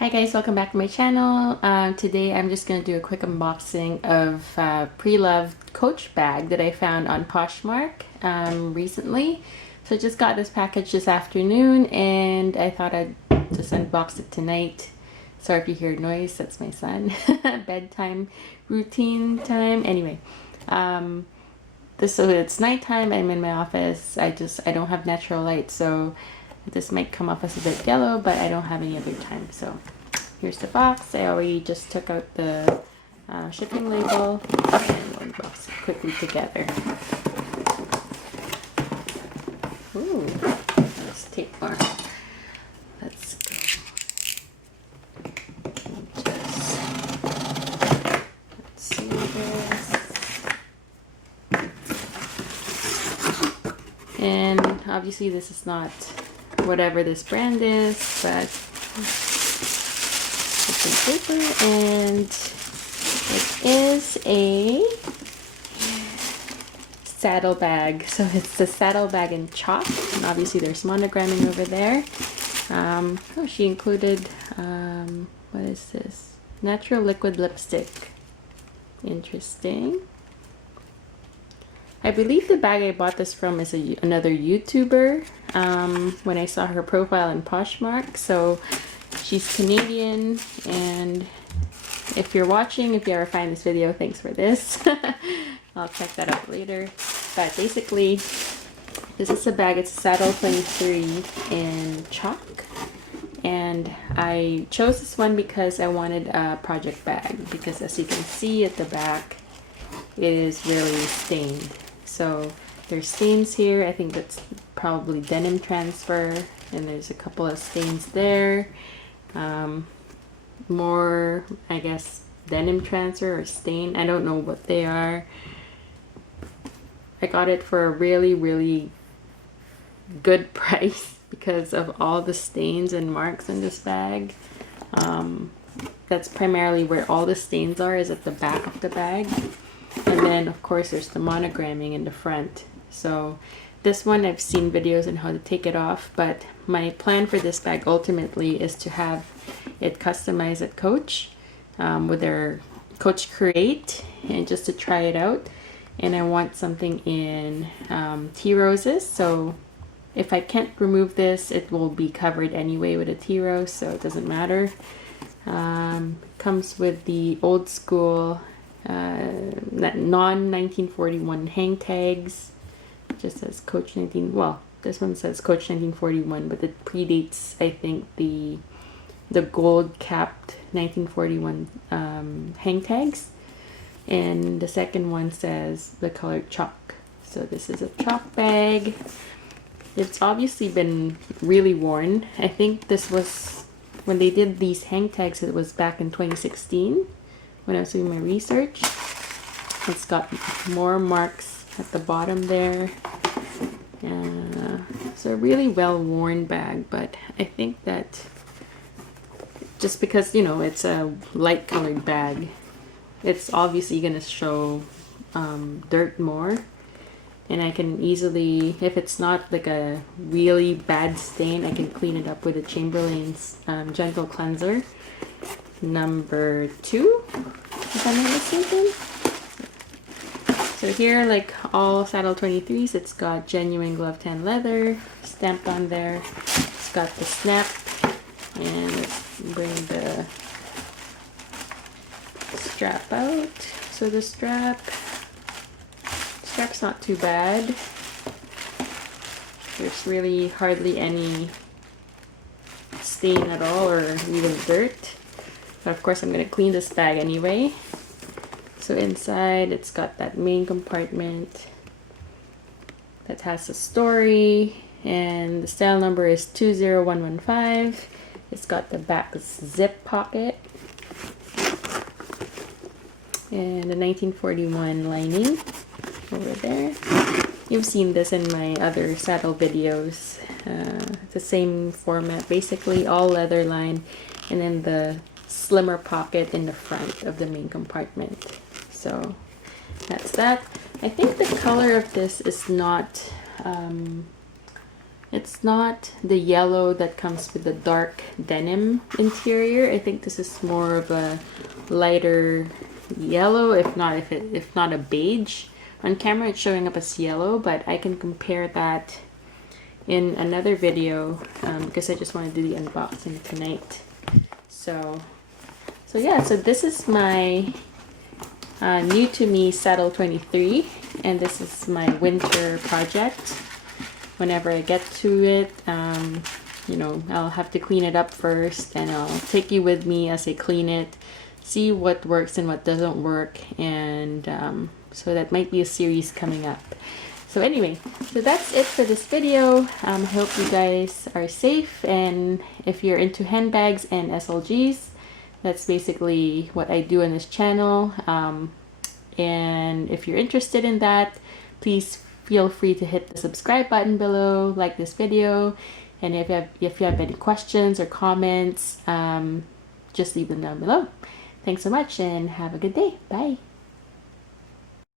Hi guys, welcome back to my channel. Today I'm just going to do a quick unboxing of pre-loved Coach bag that I found on Poshmark recently. So I just got this package this afternoon and I thought I'd just unbox it tonight. Sorry if you hear noise, that's my son. Bedtime routine time. Anyway, so it's nighttime, I'm in my office. I don't have natural light, so this might come off as a bit yellow, but I don't have any other time. So here's the box. I already just took out the shipping label and we'll unbox it quickly together. Ooh, let's take more. Let's go. Let's see this. And obviously this is not whatever this brand is, but it's some paper, and it is a saddle bag. So it's the saddle bag in chalk, and obviously there's monogramming over there. Oh, she included what is this? Natural liquid lipstick. Interesting. I believe the bag I bought this from is another YouTuber when I saw her profile in Poshmark. So she's Canadian, and if you're watching, if you ever find this video, thanks for this. I'll check that out later. But basically, this is a bag. It's Saddle 23 in chalk. And I chose this one because I wanted a project bag, because as you can see at the back, it is really stained. So there's stains here. I think that's probably denim transfer, and there's a couple of stains there. More, I guess, denim transfer or stain. I don't know what they are. I got it for a really good price because of all the stains and marks in this bag. That's primarily where all the stains are, is at the back of the bag. And then of course there's the monogramming in the front. So this one, I've seen videos on how to take it off, but my plan for this bag ultimately is to have it customized at Coach with their Coach Create, and just to try it out. And I want something in tea roses, so if I can't remove this, it will be covered anyway with a tea rose, so it doesn't matter. Comes with the old school non-1941 hang tags. Just says Coach 19, well, this one says Coach 1941, but it predates, I think, the gold capped 1941 hang tags. And the second one says the color chalk. So this is a chalk bag. It's obviously been really worn. I think this was, when they did these hang tags, it was back in 2016 when I was doing my research. It's got more marks at the bottom there. It's a really well worn bag, but I think that just because, you know, it's a light colored bag, it's obviously going to show dirt more. And I can easily, if it's not like a really bad stain, I can clean it up with a Chamberlain's Gentle Cleanser number 2, if I'm not mistaken. So here, like all Saddle 23s, it's got genuine glove tan leather stamped on there. It's got the snap, and let's bring the strap out. So the strap's not too bad. There's really hardly any stain at all, or even dirt. But of course I'm going to clean this bag anyway. So inside it's got that main compartment that has a story, and the style number is 20115. It's got the back zip pocket and the 1941 lining over there. You've seen this in my other saddle videos. The same format, basically all leather line, and then the slimmer pocket in the front of the main compartment. So that's that. I think the color of this is not It's not the yellow that comes with the dark denim interior. I think this is more of a lighter yellow, if not a beige. On camera it's showing up as yellow, but I can compare that in another video because I just want to do the unboxing tonight. So yeah, so this is my new to me Saddle 23, and this is my winter project. Whenever I get to it, you know, I'll have to clean it up first, and I'll take you with me as I clean it, see what works and what doesn't work, and so that might be a series coming up. So anyway, so that's it for this video. I hope you guys are safe, and if you're into handbags and SLGs, that's basically what I do on this channel. And if you're interested in that, please feel free to hit the subscribe button below, like this video, and if you have any questions or comments, just leave them down below. Thanks so much and have a good day. Bye.